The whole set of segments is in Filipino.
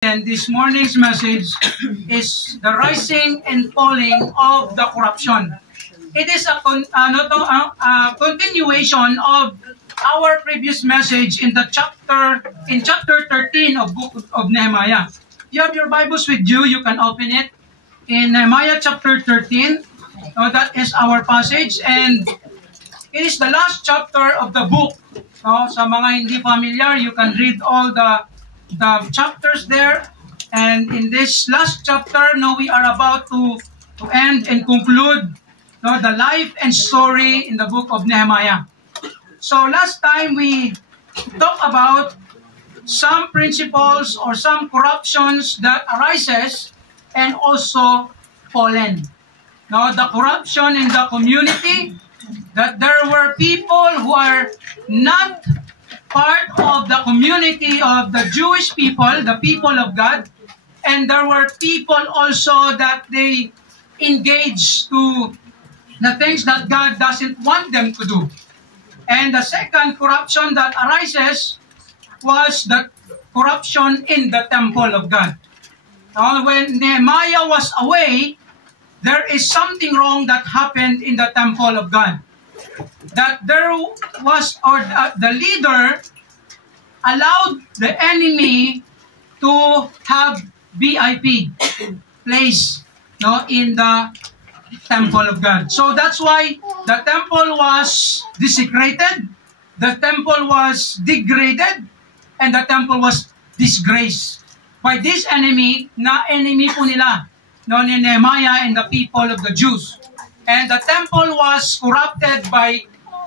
And this morning's message is the rising and falling of the corruption. It is a continuation of our previous message in chapter 13 of book of Nehemiah. You have your Bibles with you, you can open it in Nehemiah chapter 13. That is our passage, and it is the last chapter of the book. Sa mga hindi familiar, you can read all the chapters there. And in this last chapter, we are about to end and conclude the life and story in the book of Nehemiah. So last time we talked about some principles or some corruptions that arises and also fallen. The corruption in the community, that there were people who are not part of the community of the Jewish people, the people of God, and there were people also that they engage to the things that God doesn't want them to do. And the second corruption that arises was the corruption in the temple of God. When Nehemiah was away, there is something wrong that happened in the temple of God. That there was, the leader allowed the enemy to have VIP place in the temple of God. So that's why the temple was desecrated, the temple was degraded, and the temple was disgraced by this enemy na enemy po nila, ni Nehemiah and the people of the Jews. And the temple was corrupted by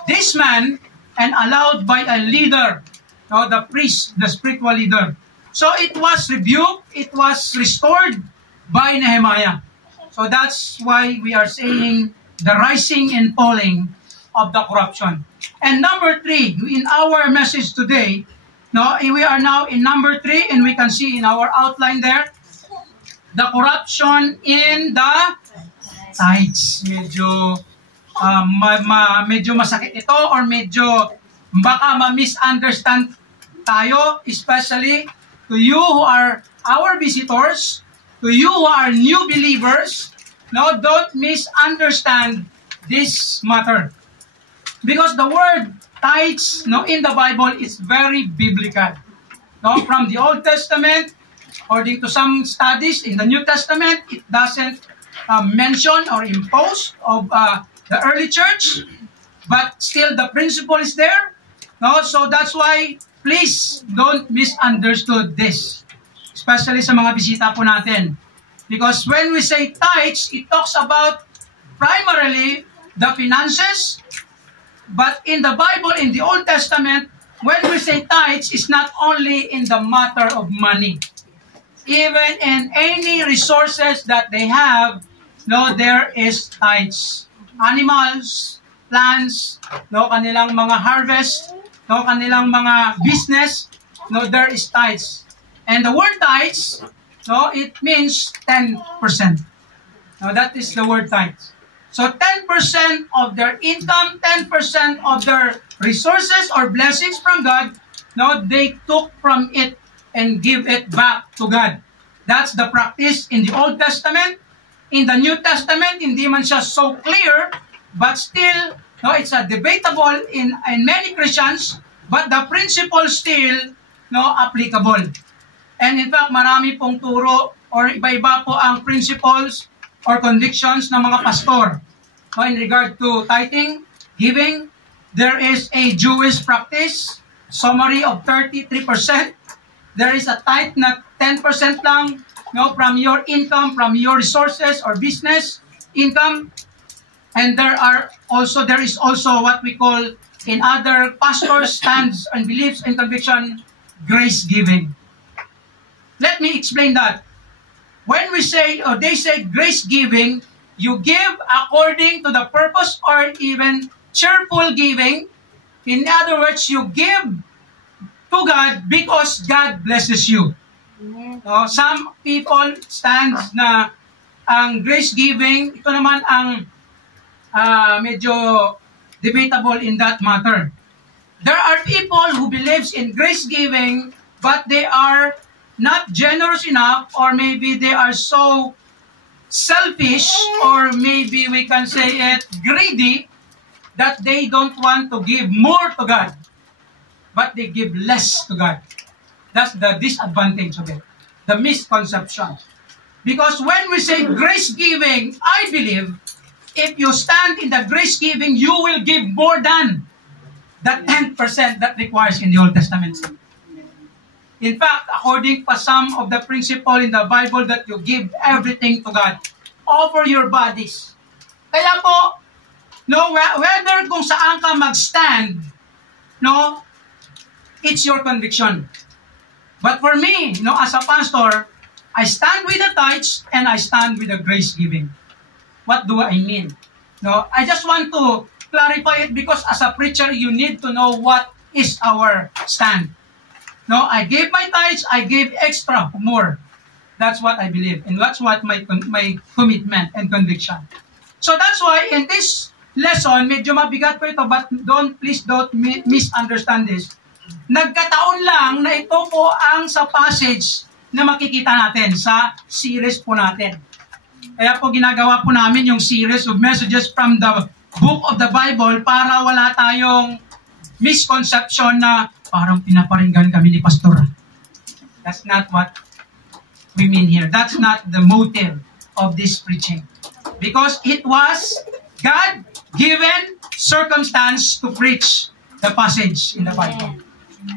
this man and allowed by a leader, the priest, the spiritual leader. So it was rebuked, it was restored by Nehemiah. So that's why we are saying the rising and falling of the corruption. And number 3, in our message today, we are now in number 3, and we can see in our outline there, the corruption in the tithes. Medyo masakit ito, or medyo baka ma-misunderstand tayo, especially to you who are our visitors, to you who are new believers. Don't misunderstand this matter. Because the word tithes in the Bible is very biblical. From the Old Testament, according to some studies in the New Testament, it doesn't mention or impose of the early church, but still the principle is there. So that's why, please don't misunderstood this, especially sa mga bisita po natin. Because when we say tithes, it talks about primarily the finances, but in the Bible, in the Old Testament, when we say tithes, it's not only in the matter of money. Even in any resources that they have, there is tithes. Animals, plants, kanilang mga harvest, kanilang mga business, there is tithes. And the word tithes, it means 10%. That is the word tithes. So 10% of their income, 10% of their resources or blessings from God, they took from it and give it back to God. That's the practice in the Old Testament. In the New Testament, hindi man siya so clear, but still, it's a debatable in many Christians, but the principle still applicable. And in fact, marami pong turo or iba-iba po ang principles or convictions ng mga pastor. In regard to tithing, giving, there is a Jewish practice, summary of 33%. There is a tithe na 10% lang from your income, from your resources or business income. And there is also what we call in other pastors' stands and beliefs and conviction, grace giving. Let me explain that. When we say, or they say grace giving, you give according to the purpose or even cheerful giving. In other words, you give to God because God blesses you. Some people stands na ang grace giving, ito naman ang medyo debatable in that matter. There are people who believes in grace giving, but they are not generous enough, or maybe they are so selfish, or maybe we can say it greedy, that they don't want to give more to God, but they give less to God. That's the disadvantage of it, the misconception. Because when we say grace giving, I believe if you stand in the grace giving, you will give more than the 10% that requires in the Old Testament. In fact, according to some of the principle in the Bible that you give everything to God, offer your bodies. Kaya po, no, whether kung saan ka mag-stand, no, it's your conviction. But for me, no, as a pastor, I stand with the tithes and I stand with the grace giving. What do I mean? No, I just want to clarify it because as a preacher, you need to know what is our stand. No, I gave my tithes, I gave extra more. That's what I believe, and that's what my commitment and conviction. So that's why in this lesson, medyo mabigat po ito, but please don't misunderstand this. Nagkataon lang na ito po ang sa passage na makikita natin sa series po natin. Kaya po ginagawa po namin yung series of messages from the book of the Bible para wala tayong misconception na parang pinaparinggan kami ni Pastor. That's not what we mean here. That's not the motive of this preaching. Because it was God-given circumstance to preach the passage in the Bible.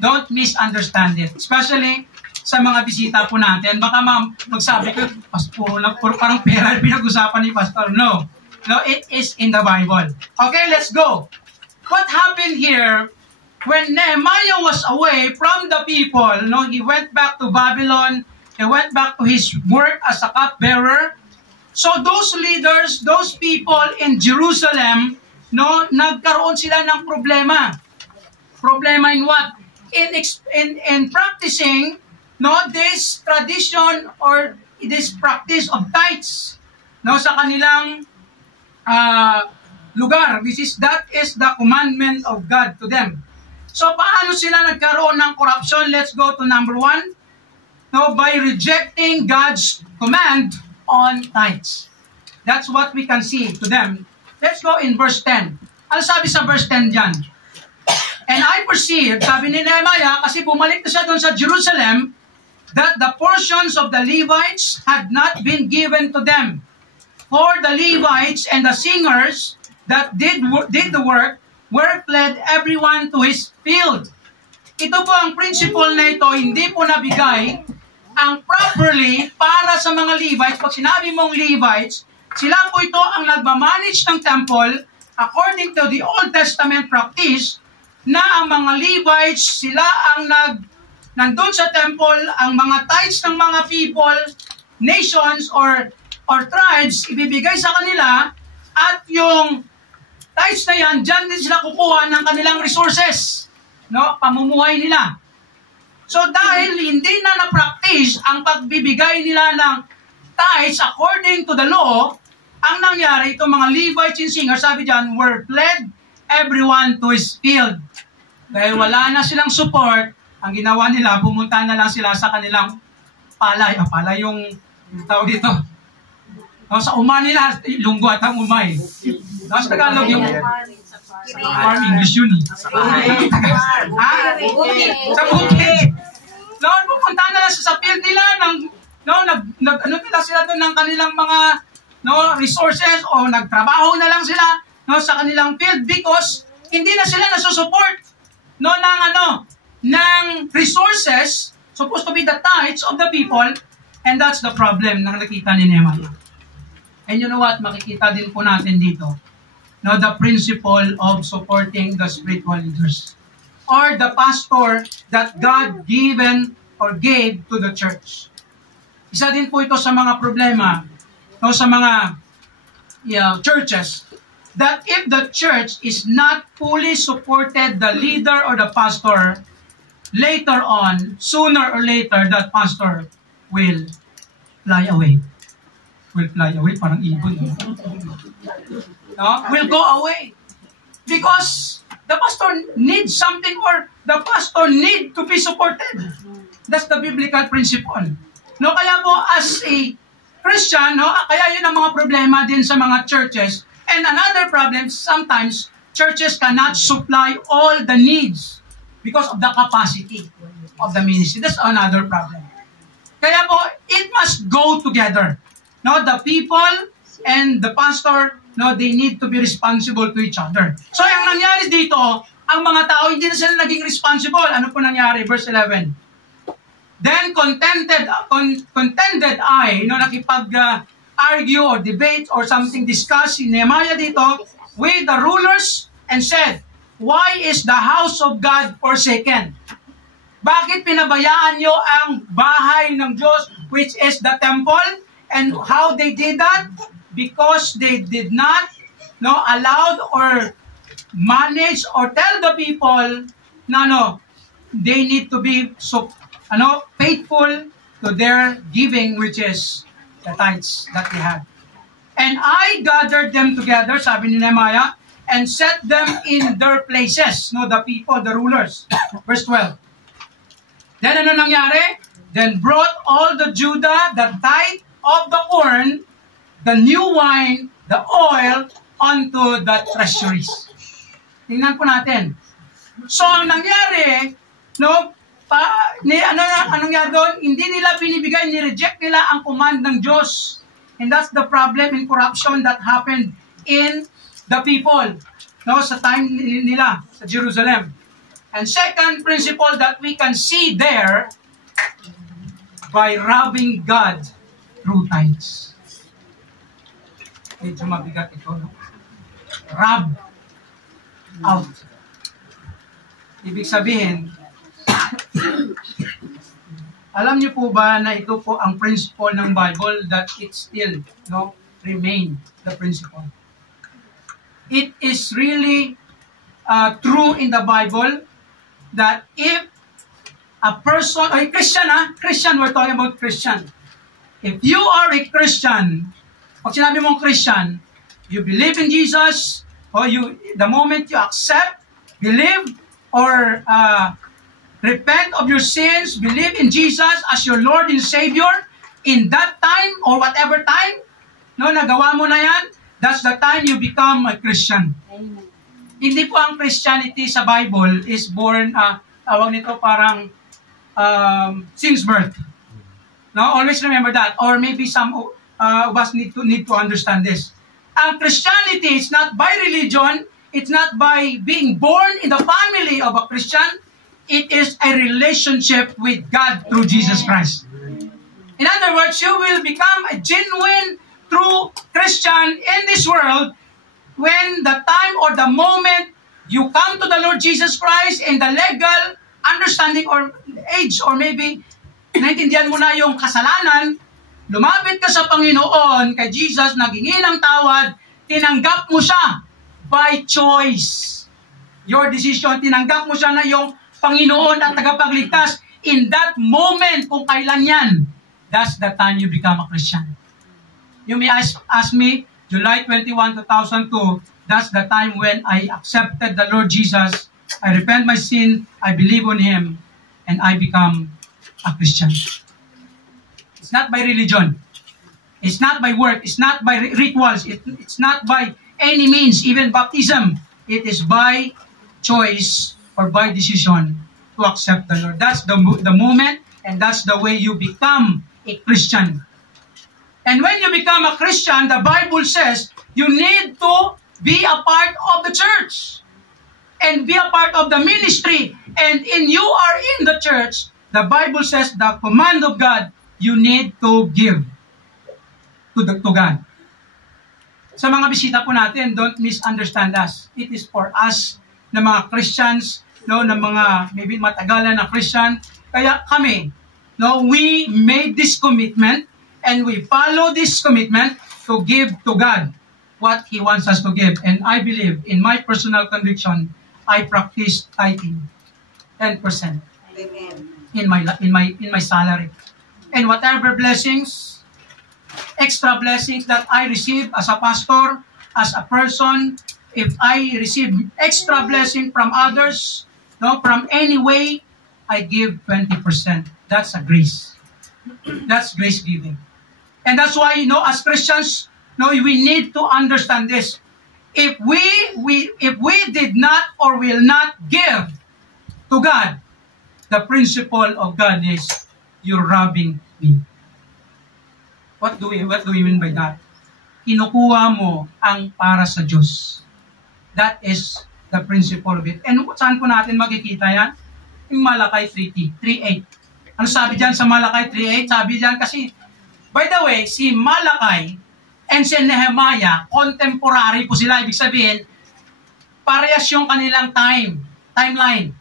Don't misunderstand it. Especially sa mga bisita po natin. Baka magsabi ko, parang pera pinag-usapan ni Pastor. No. No, it is in the Bible. Okay, let's go. What happened here when Nehemiah was away from the people? No, he went back to Babylon. He went back to his work as a cupbearer. So those leaders, those people in Jerusalem, no, nagkaroon sila ng problema. Problema in what? In practicing, no, this tradition or this practice of tithes, no, sa kanilang lugar. That is the commandment of God to them. So paano sila nagkaroon ng corruption? Let's go to number 1. No, by rejecting God's command on tithes. That's what we can see to them. Let's go in verse 10. Ano sabi sa verse 10 dyan? And I perceived, sabi ni Nehemiah, kasi bumalik na siya doon sa Jerusalem, that the portions of the Levites had not been given to them. For the Levites and the singers that did the work were fled everyone to his field. Ito po ang principle na ito, hindi po nabigay ang properly para sa mga Levites. Pag sinabi mong Levites, sila po ito ang nagmamanage ng temple according to the Old Testament practice na ang mga Levites, sila ang nandun sa temple, ang mga tithes ng mga people, nations, or tribes, ibibigay sa kanila, at yung tithes na yan, dyan din sila kukuha ng kanilang resources, no, pamumuhay nila. So dahil hindi na na-practice ang pagbibigay nila ng tithes according to the law, ang nangyari, itong mga Levites and singers, sabi dyan, were fled everyone to his field. Dahil wala na silang support, ang ginawa nila, pumunta na lang sila sa kanilang palay. Palay yung tawag dito. No, sa uma nila, lunggo at ang umay. No, sa Tagalog yung farm English yun. Sa bukid. No, pupunta na lang sa field nila nila sila doon ng kanilang mga resources o nagtrabaho na lang sila sa kanilang field because hindi na sila nasusupport ng resources supposed to be the tithes of the people, and that's the problem na nakita ni Nehemiah. And you know what? Makikita din po natin dito the principle of supporting the spiritual leaders or the pastor that God given or gave to the church. Isa din po ito sa mga problema sa mga churches, that if the church is not fully supported the leader or the pastor, later on, sooner or later, that pastor will fly away. Will fly away, parang ibon. Will go away. Because the pastor needs something or the pastor need to be supported. That's the biblical principle. No, kaya po as a Christian, no, kaya yun ang mga problema din sa mga churches. And another problem, sometimes churches cannot supply all the needs because of the capacity of the ministry. That's another problem. Kaya po, it must go together. No, the people and the pastor, no, they need to be responsible to each other. So, ang nangyari dito, ang mga tao, hindi na sila naging responsible. Ano po nangyari? Verse 11. Then contended I, nakipag-argue or debate or something, discuss si Nehemiah dito with the rulers and said, why is the house of God forsaken? Bakit pinabayaan nyo ang bahay ng Diyos, which is the temple? And how they did that? Because they did not allow or manage or tell the people na they need to be faithful to their giving, which is the tithes that they have. And I gathered them together, sabi ni Nehemiah, and set them in their places. The people, the rulers. Verse 12. Then ano nangyari? Then brought all the Judah the tithe of the corn, the new wine, the oil, onto the treasuries. Tingnan po natin. So, ang nangyari, anong nangyari doon? Hindi nila binibigay, ni-reject nila ang command ng Diyos. And that's the problem in corruption that happened in the people, sa time nila, sa Jerusalem. And second principle that we can see there, by robbing God through tithes. Medyo mabigat ito, rob out. Ibig sabihin, alam niyo po ba na ito po ang principle ng Bible that it still remain the principle. It is really true in the Bible that if a person, Christian, we're talking about Christian. If you are a Christian, pag sinabi mong Christian, you believe in Jesus, or the moment you accept, believe, or repent of your sins, believe in Jesus as your Lord and Savior, in that time, or whatever time, nagawa mo na yan, that's the time you become a Christian. Amen. Hindi po ang Christianity sa Bible is born, tawag nito parang since birth. Always remember that. Or maybe some of us need to understand this. Ang Christianity is not by religion, it's not by being born in the family of a Christian, it is a relationship with God through Jesus Christ. In other words, you will become a genuine, true Christian in this world when the time or the moment you come to the Lord Jesus Christ in the legal understanding or age, or maybe naintindihan mo na yung kasalanan, lumapit ka sa Panginoon, kay Jesus, naghingi ng tawad, tinanggap mo siya by choice. Your decision, tinanggap mo siya na yung Panginoon at tagapagligtas. In that moment, kung kailan yan, that's the time you become a Christian. You may ask me, July 21, 2002, that's the time when I accepted the Lord Jesus. I repent my sin, I believe on Him, and I become a Christian. It's not by religion. It's not by work. It's not by rituals. It's not by any means, even baptism. It is by choice or by decision to accept the Lord. That's the moment, and that's the way you become a Christian. And when you become a Christian, the Bible says you need to be a part of the church and be a part of the ministry. And you are in the church, the Bible says the command of God, you need to give to God. Sa mga bisita po natin, don't misunderstand us. It is for us na mga Christians, na mga maybe matagalan na Christian. Kaya kami, we made this commitment and we follow this commitment to give to God what He wants us to give. And I believe, in my personal conviction, I practice tithing 10% in my salary. And whatever blessings, extra blessings that I receive as a pastor, as a person, if I receive extra blessing from others, no, from any way, I give 20%. That's a grace. That's grace giving. And that's why, as Christians, we need to understand this. If we did not or will not give to God, the principle of God is, you're robbing me. What do we mean by that? Kinukuha mo ang para sa Diyos. That is the principle of it. And saan po natin makikita yan? Yung Malakay 3:8. Ano sabi dyan sa Malakay 3:8? Sabi dyan kasi, by the way, si Malakay and si Nehemiah, contemporary po sila. Ibig sabihin, parehas yung kanilang timeline.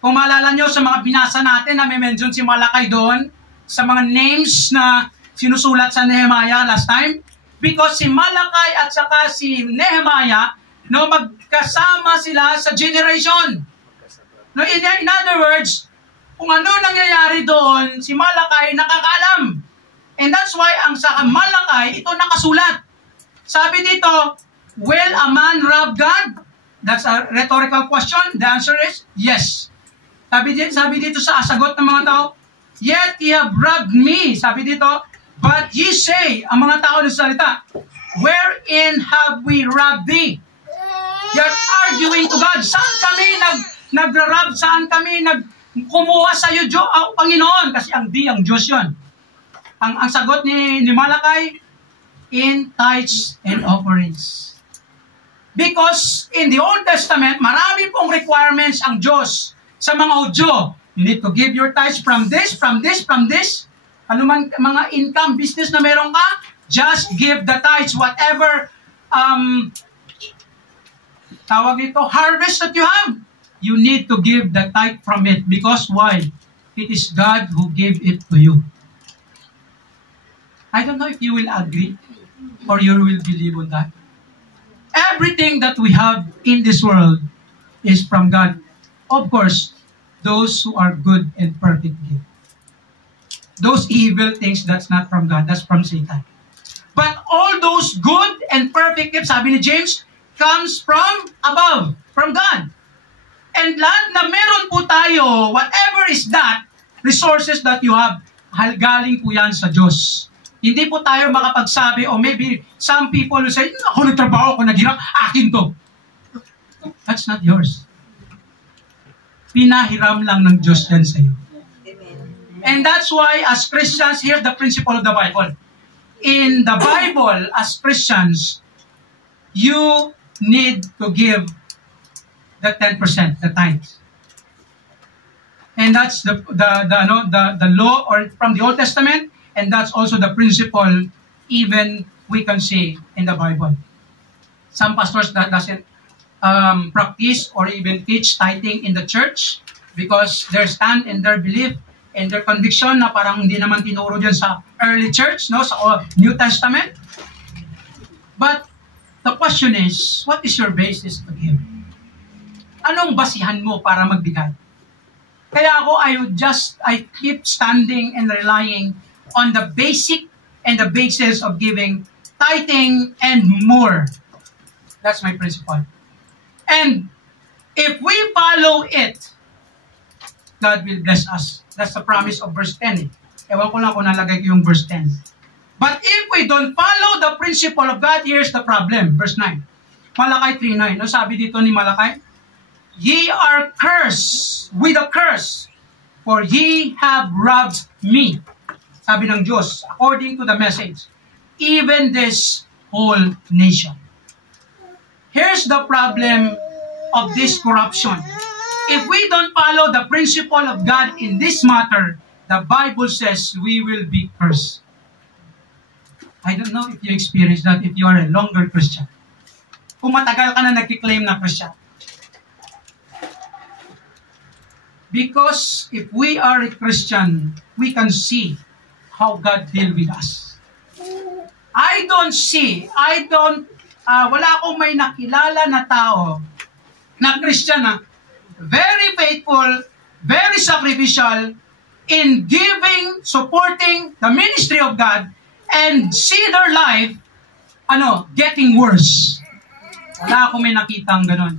Kung maalala nyo sa mga binasa natin na may mention si Malakay doon, sa mga names na sinusulat sa Nehemiah last time, because si Malakay at saka si Nehemiah, magkasama sila sa generation. In other words, kung ano nangyayari doon, si Malakay nakakaalam. And that's why ang sa Malakay, ito nakasulat. Sabi dito, will a man rob God? That's a rhetorical question. The answer is yes. Sabi dito sa sagot ng mga tao, yet ye have robbed me. Sabi dito, but ye say, ang mga tao ng salita, wherein have we robbed thee? You're arguing to God. Saan kami nagra-rob? Saan kami kumuha sa iyo, Panginoon? Kasi ang Diyos yun. Ang sagot ni Malakay, in tithes and offerings. Because in the Old Testament, marami pong requirements ang Diyos sa mga Hudyo. You need to give your tithes from this, from this, from this. Ano man mga income, business na meron ka, just give the tithes, whatever harvest that you have, you need to give the tithe from it. Because why? It is God who gave it to you. I don't know if you will agree or you will believe on that. Everything that we have in this world is from God. Of course, those who are good and perfect give. Those evil things, that's not from God, that's from Satan. But all those good and perfect gifts, sabi ni James, comes from above, from God. And lahat na meron po tayo, whatever is that, resources that you have, galing po yan sa Diyos. Hindi po tayo makapagsabi, or maybe some people will say, ako nagtrabaho, ako naghirap, akin to. That's not yours. Pinahiram lang ng Diyos yan sa iyo. And that's why, as Christians, here's the principle of the Bible. In the Bible, as Christians, you need to give the 10%, the tithes. And that's the law or from the Old Testament, and that's also the principle even we can see in the Bible. Some pastors that doesn't practice or even teach tithing in the church because their stand and their belief and their conviction na parang hindi naman tinuro dyan sa early church, no, sa New Testament. But the question is, what is your basis to give? Anong basihan mo para magbigay? Kaya ako, I keep standing and relying on the basic and the basis of giving, tithing, and more. That's my principle. And if we follow it, God will bless us. That's the promise of verse 10. Ewan ko lang kung nalagay ko yung verse 10. But if we don't follow the principle of God, here's the problem. Verse 9. Malakay 3:9. No, sabi dito ni Malakay, ye are cursed with a curse, for ye have robbed me. Sabi ng Diyos, according to the message, even this whole nation. Here's the problem of this corruption. If we don't follow the principle of God in this matter, the Bible says we will be cursed. I don't know if you experience that if you are a longer Christian. Kung matagal ka na nagkiklaim na Christian. Because if we are a Christian, we can see how God deal with us. Wala akong may nakilala na tao na Christian na very faithful, very sacrificial in giving, supporting the ministry of God and see their life getting worse. Wala akong may nakitang ganun.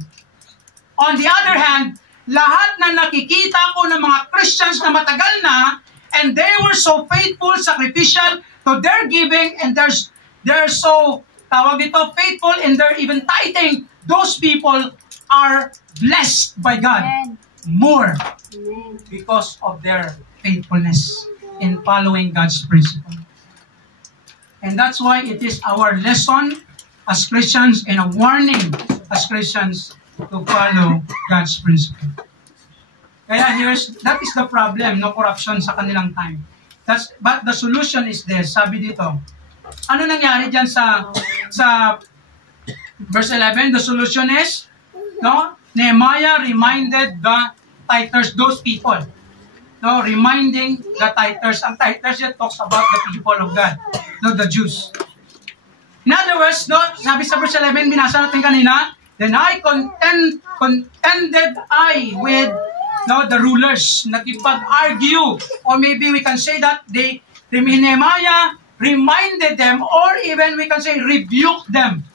On the other hand, lahat na nakikita ko ng mga Christians na matagal na, and they were so faithful, sacrificial to their giving, and they're so, tawag dito, faithful in their even tithing, those people are blessed by God more because of their faithfulness in following God's principle. And that's why it is our lesson as Christians and a warning as Christians to follow God's principle. Kaya that is the problem, no corruption sa kanilang time. But the solution is this, sabi dito. Ano nangyari dyan sa verse 11? The solution is, no, Nehemiah reminded the tithers, those people. No, reminding the tithers. Ang tithers yet talks about the people of God, no, the Jews. In other words, no, sabi sa verse 11, binasa natin kanina, then I contended with the rulers, nakipag-argue, or maybe we can say that Nehemiah reminded them, or even we can say rebuked them.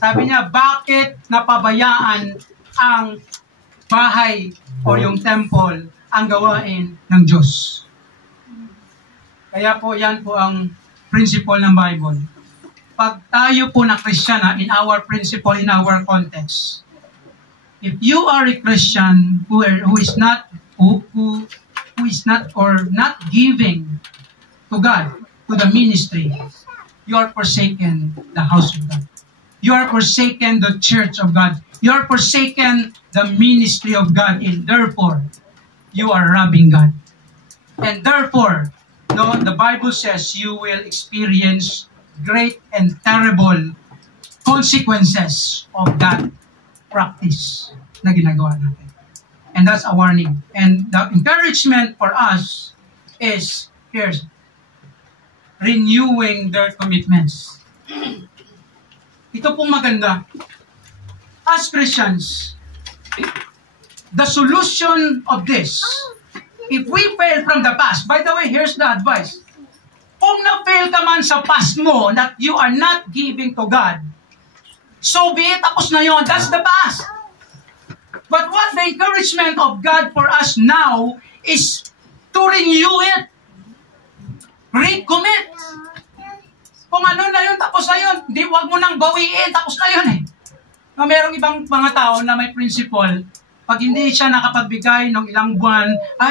Sabi niya, bakit napabayaan ang bahay o yung temple ang gawain ng Diyos? Kaya po yan po ang principle ng Bible. Pag tayo po na Kristiyana, in our principle, in our context, if you are a Christian who is not or not giving to God, to the ministry, you are forsaken the house of God. You are forsaken the church of God. You are forsaken the ministry of God, and therefore, you are robbing God. And therefore, the Bible says you will experience great and terrible consequences of that practice na ginagawa natin. And that's a warning. And the encouragement for us is, here's, renewing their commitments. Ito pong maganda. As Christians, the solution of this, if we fail from the past, by the way, here's the advice. Kung na-fail ka man sa past mo that you are not giving to God, so be it, tapos na yun. That's the past. But what the encouragement of God for us now is to renew it. Recommit. Kung ano na yun, tapos na yun. Huwag mo nang bawiin, tapos na yun eh. Merong ibang mga tao na may principle, pag hindi siya nakapagbigay ng ilang buwan,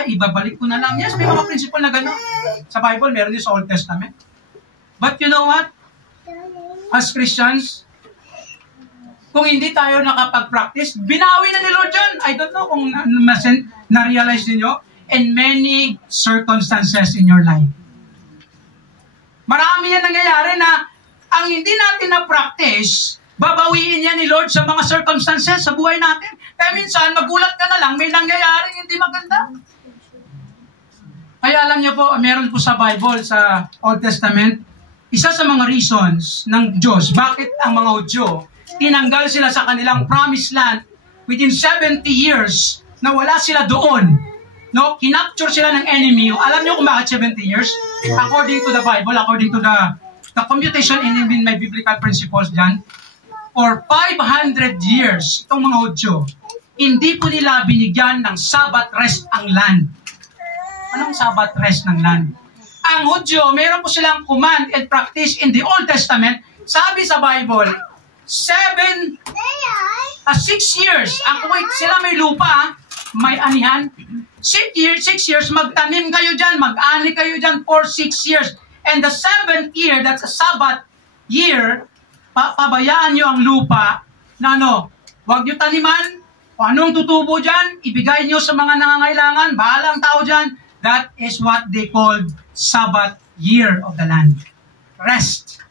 ibabalik ko na lang. Yes, may mga principle na gano'n. Sa Bible, meron din sa Old Testament. But you know what? As Christians, kung hindi tayo nakapag-practice, binawi na ni Lord John. I don't know kung na-realize niyo in many circumstances in your life. Marami yan nangyayari na ang hindi natin na-practice, babawiin yan ni Lord sa mga circumstances sa buhay natin. Kaya minsan, magulat ka na lang, may nangyayaring hindi maganda. Kaya alam niyo po, meron po sa Bible, sa Old Testament, isa sa mga reasons ng Diyos, bakit ang mga Hudyo, tinanggal sila sa kanilang promised land within 70 years na wala sila doon. No, kinapture sila ng enemy. Alam niyo kung bakit 70 years? According to the Bible, according to the computation and even my biblical principles dyan, for 500 years, itong mga Hudyo, hindi po nila binigyan ng Sabbath rest ang land. Anong Sabbath rest ng land? Ang Hudyo, meron po silang command and practice in the Old Testament. Sabi sa Bible, 6 years, sila may lupa, may anihan. 6 years, magtanim kayo dyan, mag-ani kayo dyan for 6 years. And the 7th year, that's a Sabbath year, pabayaan nyo ang lupa na huwag nyo taniman, kung anong tutubo dyan, ibigay nyo sa mga nangangailangan, bahalang tao dyan. That is what they called Sabbath year of the land. Rest.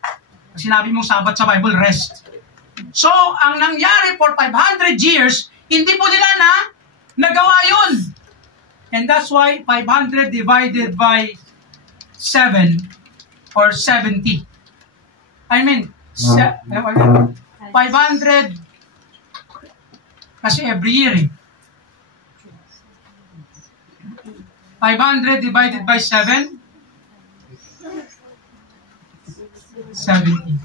Sinabi mong Sabbath sa Bible, rest. So, ang nangyari for 500 years, hindi po nila nagawa yun. And that's why 500 divided by 7 or 70. I mean, 500 kasi every year 500 divided by 7, 70.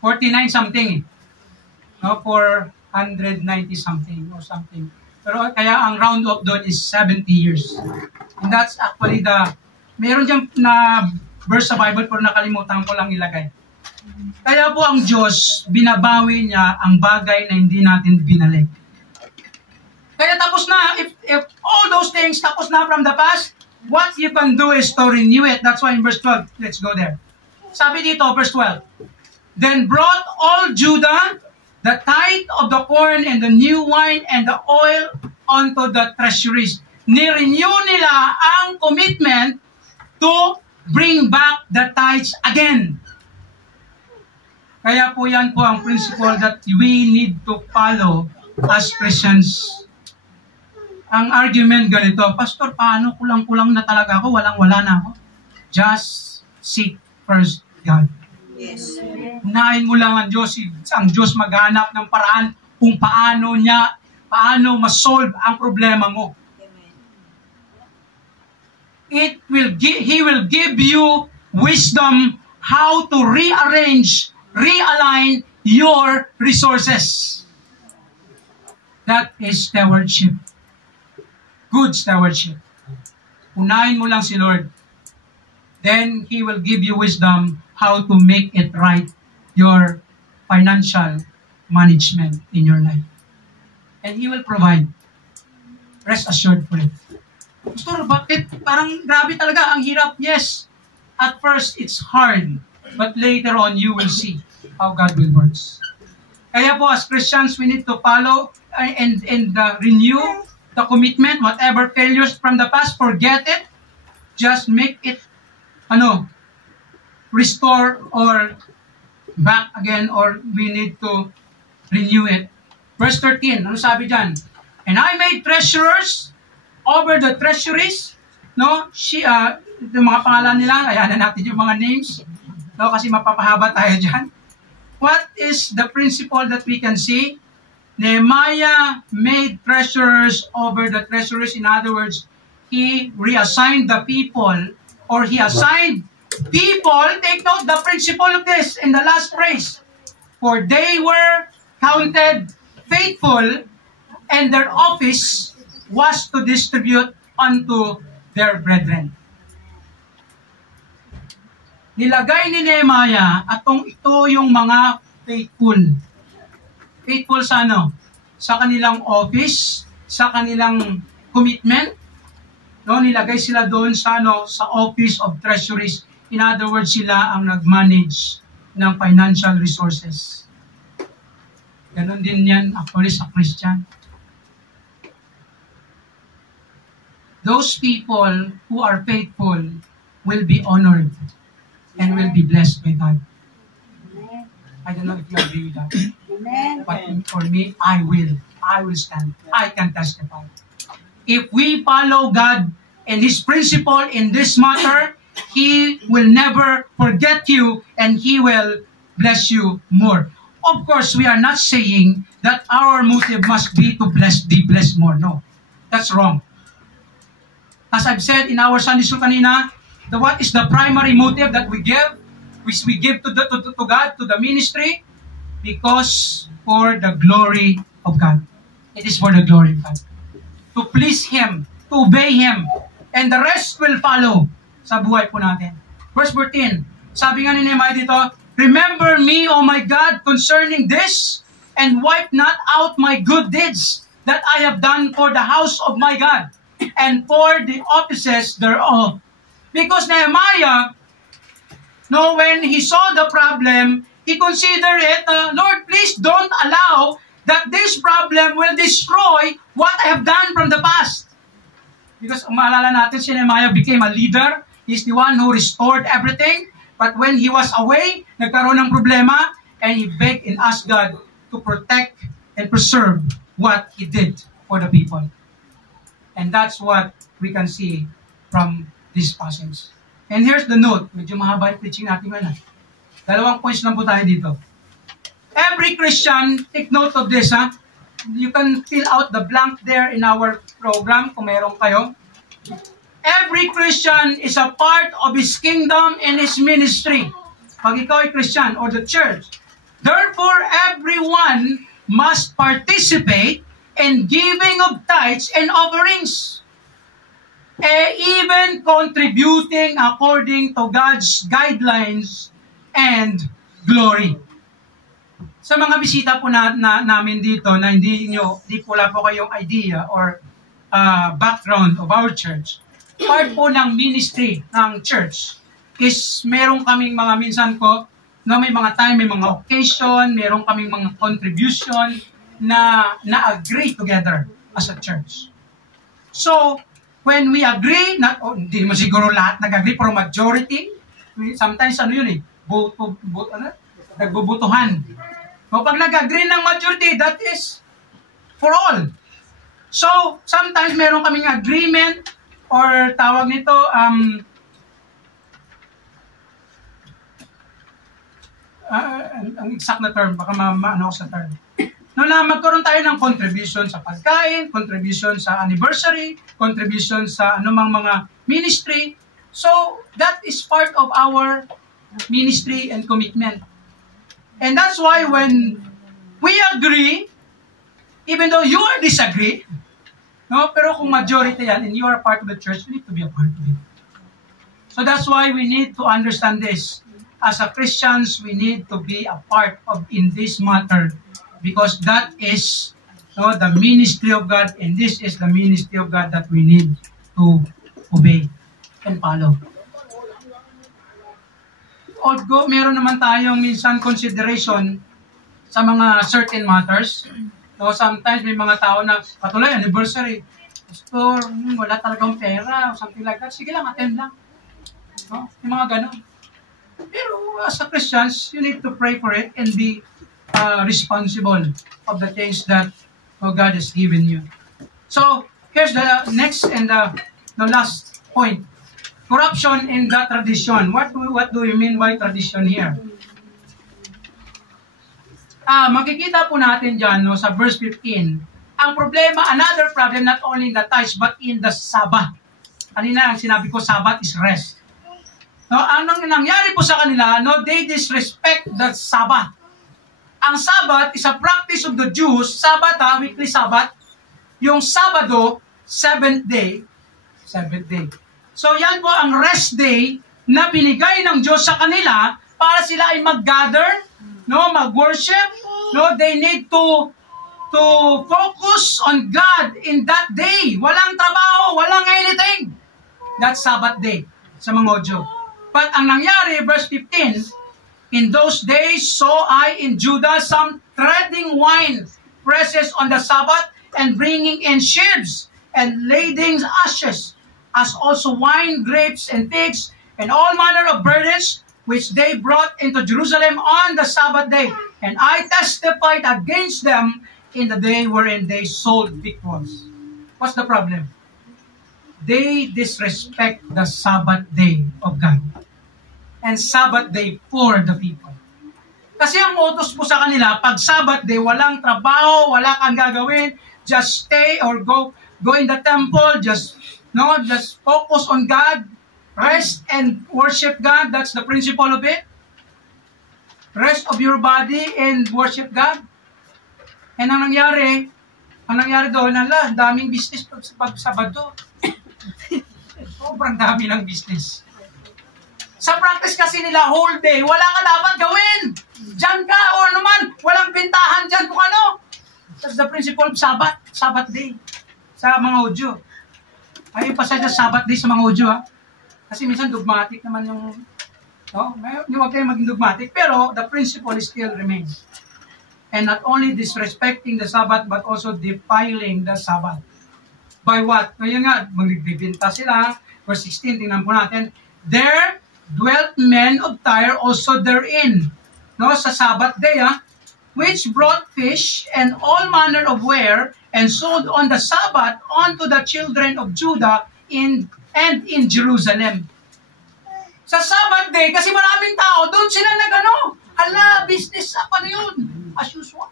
49 something. No, 490 something or something. Pero kaya ang round up doon is 70 years. And that's actually meron dyan na verse sa Bible pero nakalimutan ko lang ilagay. Kaya po ang Diyos, binabawi niya ang bagay na hindi natin binalik. Kaya tapos na, if all those things tapos na from the past, what you can do is to renew it. That's why in verse 12, let's go there. Sabi dito, verse 12, Then brought all Judah the tithe of the corn and the new wine and the oil onto the treasuries. Ni-renew nila ang commitment to bring back the tithes again. Kaya po yan po ang principle that we need to follow as Christians. Ang argument ganito, Pastor, paano kulang-kulang na talaga ako, walang-wala na ako? Just seek first God. Yes. Unahin mo lang ang Diyos maghanap ng paraan kung paano ma-solve ang problema mo. He will give you wisdom how to rearrange, realign your resources. That is stewardship. Good stewardship. Unahin mo lang si Lord. Then He will give you wisdom how to make it right, your financial management in your life. And He will provide. Rest assured for it. Pastor, bakit? Parang grabe talaga, ang hirap. Yes, at first it's hard. But later on, you will see how God will work. Kaya po, as Christians, we need to follow and renew the commitment. Whatever failures from the past, forget it. Just make it, restore or back again, or we need to renew it. Verse 13, ano sabi dyan? And I made treasurers over the treasuries. No? Yung mga pangalan nila, ayan na natin yung mga names. No? Kasi mapapahaba tayo dyan. What is the principle that we can see? Nehemiah made treasurers over the treasuries. In other words, he reassigned the people, or he assigned people. Take note the principle of this in the last phrase. For they were counted faithful, and their office was to distribute unto their brethren. Nilagay ni Nehemiah ito yung mga faithful. Faithful sa ano? Sa kanilang office, sa kanilang commitment. No, nilagay sila doon sa sa office of treasuries. In other words, sila ang nag-manage ng financial resources. Ganon din yan actually sa Christian. Those people who are faithful will be honored and will be blessed by God. I don't know if you agree with that. But for me, I will stand. I can testify. If we follow God and His principle in this matter, He will never forget you and He will bless you more. Of course, we are not saying that our motive must be to be blessed more. No, that's wrong. As I've said in our Sunday school kanina, what is the primary motive that we give? Which we give to God, to the ministry, because for the glory of God. It is for the glory of God. To please Him, to obey Him, and the rest will follow sa buhay po natin. Verse 14, sabi nga ni Nehemiah dito, Remember me, O my God, concerning this, and wipe not out my good deeds that I have done for the house of my God, and for the offices thereof. Because Nehemiah, when he saw the problem, he considered it, Lord, please don't allow that this problem will destroy what I have done from the past. Because maalala natin, si Nehemiah became a leader. He's the one who restored everything. But when he was away, nagkaroon ng problema, and he begged and asked God to protect and preserve what He did for the people. And that's what we can see from this passage. And here's the note. Medyo mahaba yung preaching natin ngayon. 2 points lang po tayo dito. Every Christian, take note of this. You can fill out the blank there in our program kung meron kayo. Every Christian is a part of His kingdom and His ministry. Pag ikaw ay Christian or the church, Therefore, everyone must participate in giving of tithes and offerings, even contributing according to God's guidelines and glory. Sa mga bisita po namin dito na hindi wala po kayong idea or background of our church, part po ng ministry ng church is meron kaming mga minsan po, may mga time, may mga occasion, meron kaming mga contribution na agree together as a church. So, when we agree, hindi mo siguro lahat nag-agree, pero majority, sometimes nagbubutuhan. So, pag nag-agree ng majority, that is for all. So, sometimes meron kaming agreement or tawag nito, ang exact na term, baka maano sa term. Na magkaroon tayo ng contribution sa pagkain, contribution sa anniversary, contribution sa anumang mga ministry. So, that is part of our ministry and commitment. And that's why when we agree, even though you disagree, pero kung majority yan and you are part of the church, you need to be a part of it. So that's why we need to understand this. As a Christians, we need to be a part of in this matter because that is the ministry of God, and this is the ministry of God that we need to obey and follow. Although meron naman tayong minsan consideration sa mga certain matters, sometimes may mga tao na patuloy, anniversary, Pastor, wala talagang pera, something like that. Sige lang, attend lang. Yung mga ganon. Pero as a Christians, you need to pray for it and be responsible of the things that God has given you. So, here's the next and the last point. Corruption in the tradition. What do you mean by tradition here? Makikita po natin dyan sa verse 15. Ang problema, another problem, not only in the tithes, but in the Sabbath. Kanina ang sinabi ko, Sabbath is rest. Anong nangyari po sa kanila, they disrespect the Sabbath. Ang Sabbath is a practice of the Jews. Sabbath, weekly Sabbath. Yung Sabado, seventh day. So yan po ang rest day na binigay ng Diyos sa kanila para sila ay mag-gather, mag-worship. They need to focus on God in that day. Walang trabaho, walang anything. That's Sabbath day sa mga Hudyo. But ang nangyari, verse 15, in those days saw I in Judah some treading wine presses on the Sabbath and bringing in sheaves and lading ashes, as also wine, grapes, and figs, and all manner of burdens, which they brought into Jerusalem on the Sabbath day. And I testified against them in the day wherein they sold victuals. What's the problem? They disrespect the Sabbath day of God. And Sabbath day for the people. Kasi ang utos po sa kanila, pag Sabbath day, walang trabaho, wala kang gagawin, just stay or go in the temple, just focus on God, rest and worship God. That's the principle of it. Rest of your body and worship God. And ang nangyari doon, ang daming business pag Sabado. Sobrang dami ng business. Sa practice kasi nila, whole day, wala ka dapat gawin. Diyan ka, o ano man, walang bintahan dyan kung ano. That's the principle of Sabbath day, sa mga Hudyo. Ayun pa sa Sabbath day sa mga Hudyo, Kasi minsan dogmatic naman yung, huwag kayo maging dogmatic, pero the principle still remains. And not only disrespecting the Sabbath, but also defiling the Sabbath. By what? Ngayon nga, magbibinta sila. Verse 16, tingnan po natin. There dwelt men of Tyre also therein. Sa Sabbath day, which brought fish and all manner of ware, and sold on the Sabbath unto the children of Judah and in Jerusalem. Sa Sabbath day, kasi maraming tao, doon sila business yun, as usual.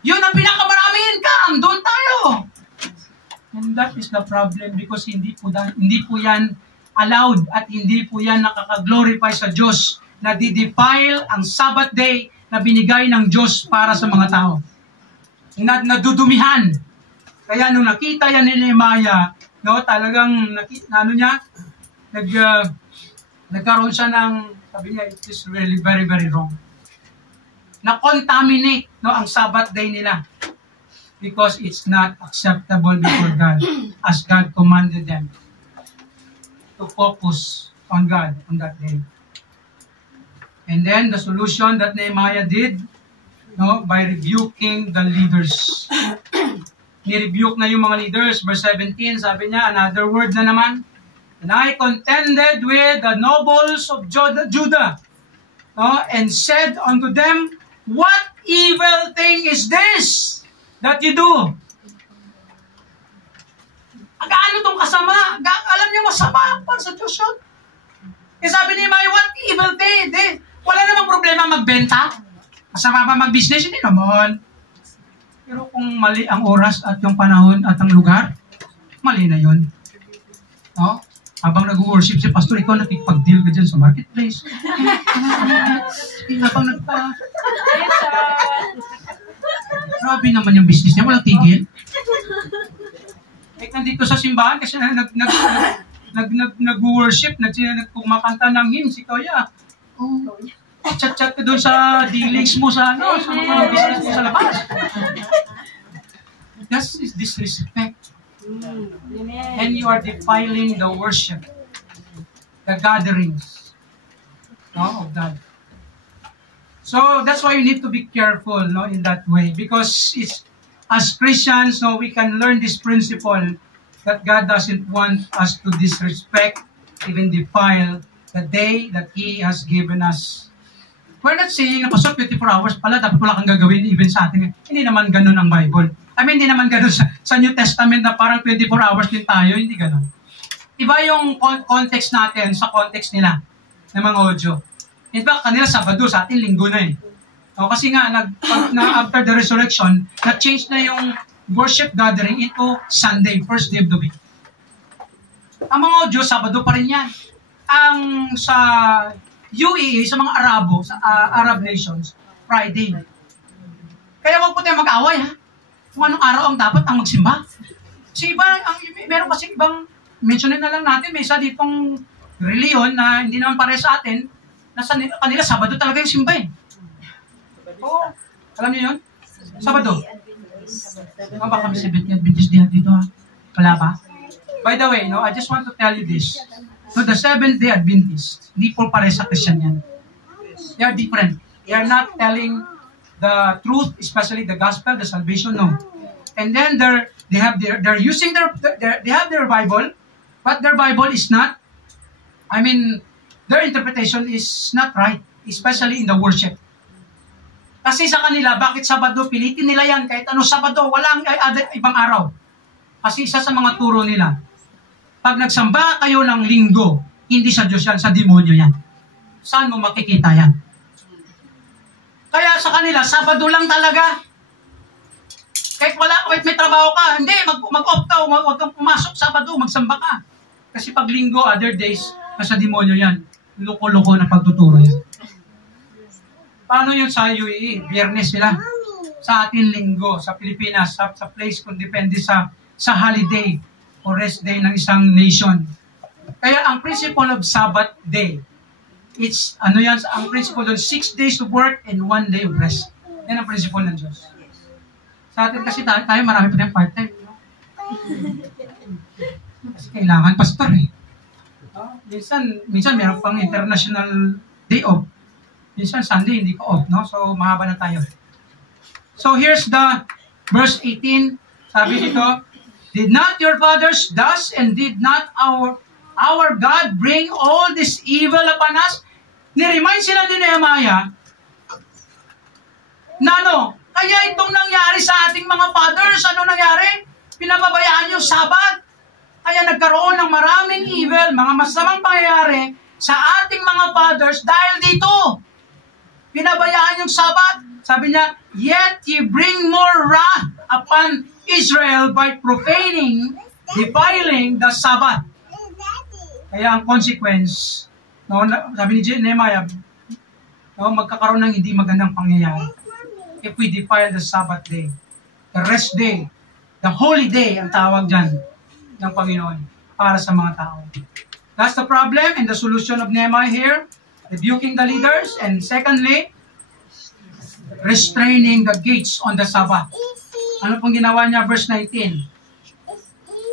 Yun ang pinakamaraming income, doon tayo. And that is the problem because hindi po yan allowed at hindi po yan nakaka-glorify sa Diyos na didefile ang Sabbath day na binigay ng Diyos para sa mga tao. Nadudumihan. Kaya nung nakita yan ni Nehemiah, no, talagang nagkaroon siya ng, sabi niya, it is really very, very wrong. Na-contaminate, no, ang Sabbath day nila because it's not acceptable before God as God commanded them to focus on God on that day. And then the solution that Nehemiah did, no, by rebuking the leaders. Ni-rebuke na yung mga leaders. Verse 17, sabi niya, another word na naman. And I contended with the nobles of Judah, no, and said unto them, what evil thing is this that you do? Ano itong kasama? Alam niyo, masama para sa Diyos yun. Sabi ni Nehemiah, what evil thing? Wala namang problema magbenta. Masama pa mag-business, hindi naman. Pero kung mali ang oras at yung panahon at ang lugar, mali na yun. No? Habang nag-worship si pastor, ikaw nakipag-deal ka dyan sa marketplace. Habang grabe naman yung business niya, walang tigil. Nandito sa simbahan kasi nag-worship, nagkumakanta ng hymns, ikaw ya. Chat-chat ka doon sa dealings mo sa mga business mo sa labas. That is disrespect. And you are defiling the worship, the gatherings, no, of God. So that's why you need to be careful, no, in that way, because it's, as Christians, no, we can learn this principle that God doesn't want us to disrespect, even defile the day that He has given us. We're not saying na pasok 24 hours pala, dapat wala kang gagawin even sa atin. Hindi naman ganun ang Bible. I mean, hindi naman ganun sa New Testament na parang 24 hours din tayo, hindi ganun. Iba yung context natin sa context nila ng mga audio. In fact, kanila Sabado, sa atin Linggo na eh. O, kasi nga, after the resurrection, na-change na yung worship gathering into Sunday, first day of the week. Ang mga audio, Sabado pa rin yan. Ang sa UAE, sa mga Arabo, sa Arab nations, Friday. Kaya wag po tayo mag-away, ha? Kung anong araw ang dapat ang magsimba. Kasi iba, meron kasi ibang, mentionin na lang natin, may isa ditong reliyon na hindi naman pare sa atin, na sa kanila, Sabado talaga yung simba eh. Oo. Alam niyo yun? Sabado. Baka kami sa Adventist dito, ha? Wala ba? By the way, no, I just want to tell you this. So the Seventh-day Adventists, hindi po pare sa Christian yan. They are different. They are not telling the truth, especially the gospel, the salvation, no. And then they're using their Bible, but their Bible is not, I mean, their interpretation is not right, especially in the worship. Kasi sa kanila, bakit Sabado? Pilitin nila yan, kahit ano Sabado, walang ibang araw. Kasi isa sa mga turo nila, pag nagsamba kayo ng Linggo, hindi sa Diyos yan, sa demonyo yan. Saan mo makikita yan? Kaya sa kanila, Sabado lang talaga. Kahit may trabaho ka, hindi, mag-off ka, huwag kang pumasok Sabado, magsamba ka. Kasi pag Linggo, other days, sa demonyo yan. Loko-loko na pagtuturo yan. Paano yun sa UAE? Biyernes sila. Sa atin Linggo, sa Pilipinas, sa place kung depende sa holiday o rest day ng isang nation. Kaya ang principle of Sabbath day, it's, ang principle doon, 6 days of work and 1 day of rest. Yan ang principle ng Diyos. Sa atin kasi tayo marami pa tayong part-time. Kasi kailangan pastor eh. Minsan meron pang international day off. Minsan Sunday hindi ko off, no? So mahaba na tayo. So here's the verse 18. Sabi dito, did not your fathers thus, and did not our God bring all this evil upon us? Ni-remind sila ni Nehemiah na kaya itong nangyari sa ating mga fathers, ano nangyari? Pinababayaan yung Sabbath. Kaya nagkaroon ng maraming evil, mga masamang pangyayari sa ating mga fathers dahil dito. Pinabayaan yung Sabbath. Sabi niya, yet ye bring more wrath upon Israel by profaning, defiling the Sabbath. Kaya ang consequence, sabi ni Nehemiah, no, magkakaroon ng hindi magandang pangyayari if we defile the Sabbath day, the rest day, the holy day ang tawag dyan ng Panginoon para sa mga tao. That's the problem and the solution of Nehemiah here, rebuking the leaders, and secondly, restraining the gates on the Sabbath. Ano pong ginawa niya? Verse 19.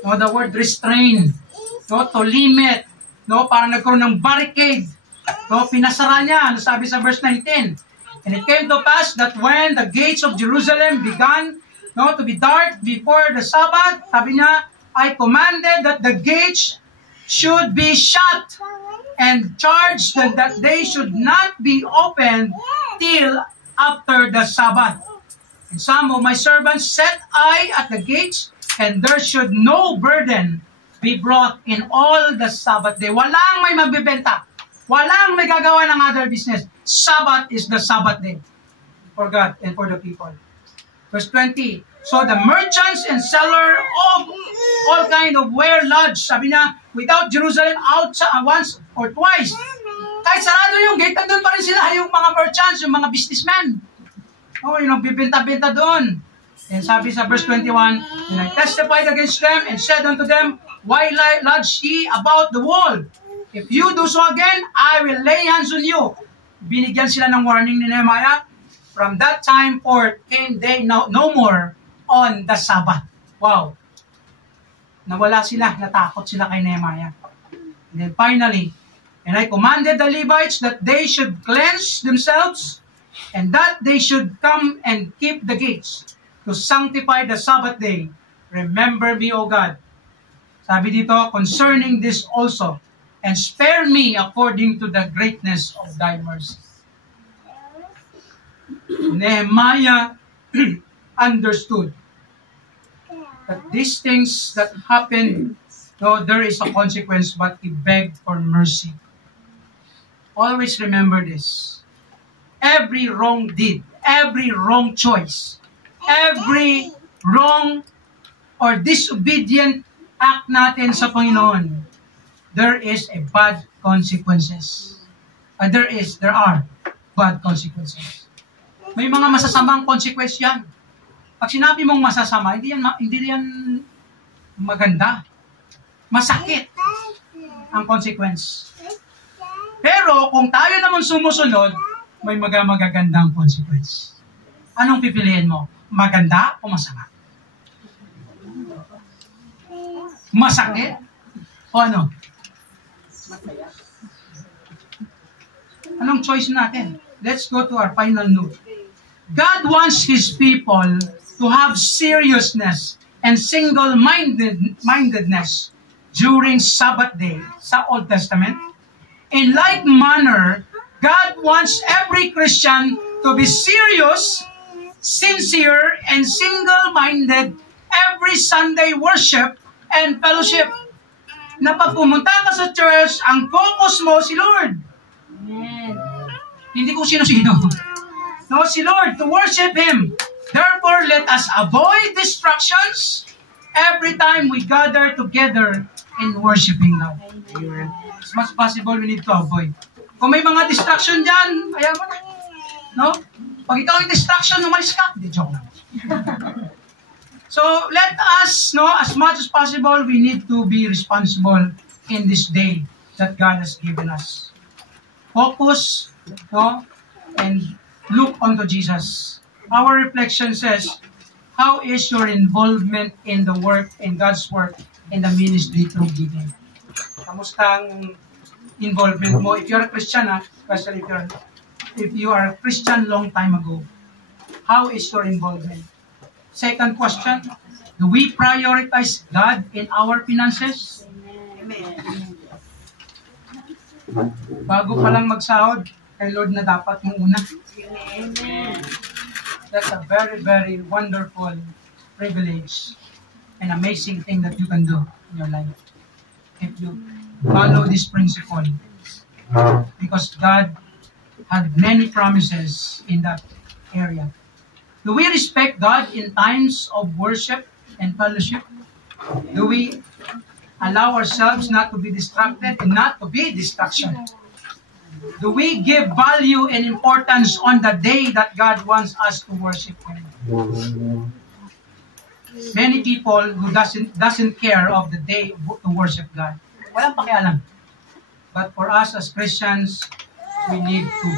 No, the word restrain, no, to limit, no, parang nagkaroon ng barricade. No, pinasara niya. Ano sabi sa verse 19? And it came to pass that when the gates of Jerusalem began, no, to be dark before the Sabbath, sabi niya, I commanded that the gates should be shut and charged that they should not be opened till after the Sabbath. And some of my servants set I at the gates, and there should no burden be brought in all the Sabbath day. Walang may magbibenta. Walang may gagawa ng other business. Sabbath is the Sabbath day for God and for the people. Verse 20. So the merchants and seller of all kind of ware lodged, sabi niya, without Jerusalem, out once or twice. Kahit sarado yung gate, doon pa rin sila, yung mga merchants, yung mga businessmen. Oh, yung nagbibenta-benta doon. And sabi sa verse 21, and I testified against them and said unto them, why lodge ye about the wall? If you do so again, I will lay hands on you. Binigyan sila ng warning ni Nehemiah. From that time forth came they no more on the Sabbath. Wow. Nawala sila, natakot sila kay Nehemiah. And then finally, and I commanded the Levites that they should cleanse themselves and that they should come and keep the gates to sanctify the Sabbath day. Remember me, O God. Sabi dito, concerning this also, and spare me according to the greatness of thy mercy. Nehemiah understood that these things that happened, though there is a consequence, but he begged for mercy. Always remember this. Every wrong deed, every wrong choice, every wrong or disobedient act natin sa Panginoon, there is a bad consequences. There are bad consequences. May mga masasamang consequence yan. Pag sinabi mong masasama, hindi yan maganda. Masakit ang consequence. Pero kung tayo naman sumusunod, may magagandang consequence. Anong pipiliin mo? Maganda o masama? Masakit? O ano? Masaya. Anong choice natin? Let's go to our final note. God wants His people to have seriousness and single-mindedness during Sabbath day sa Old Testament. In like manner, God wants every Christian to be serious, sincere, and single-minded every Sunday worship and fellowship. Na pag pumunta ka sa church, ang focus mo si Lord. Amen. Hindi ko sino-sino. No, si Lord, to worship Him. Therefore, let us avoid distractions every time we gather together in worshiping God. Amen. As much possible, we need to avoid. Kung may mga distraction dyan, ayaw mo na. No? Pag ikaw yung distraction, umalis ka. Hindi, joke lang. So, let us, no, as much as possible, we need to be responsible in this day that God has given us. Focus, no, and look unto Jesus. Our reflection says, how is your involvement in the work, in God's work, in the ministry through giving? Kamusta ang involvement mo? If you're a Christian, especially if you are a Christian long time ago, how is your involvement? Second question, do we prioritize God in our finances? Amen. Bago pa lang magsahod, kay Lord na dapat mong una. Amen. That's a very, very wonderful privilege and amazing thing that you can do in your life. If you follow this principle. Because God had many promises in that area. Do we respect God in times of worship and fellowship? Do we allow ourselves not to be distracted and not to be distraction? Do we give value and importance on the day that God wants us to worship Him? Many people who doesn't care of the day to worship God. Walang pakialam. But for us as Christians, we need to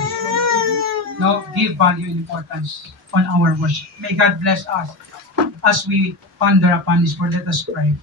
give value and importance on our worship. May God bless us as we ponder upon this word. Let us pray.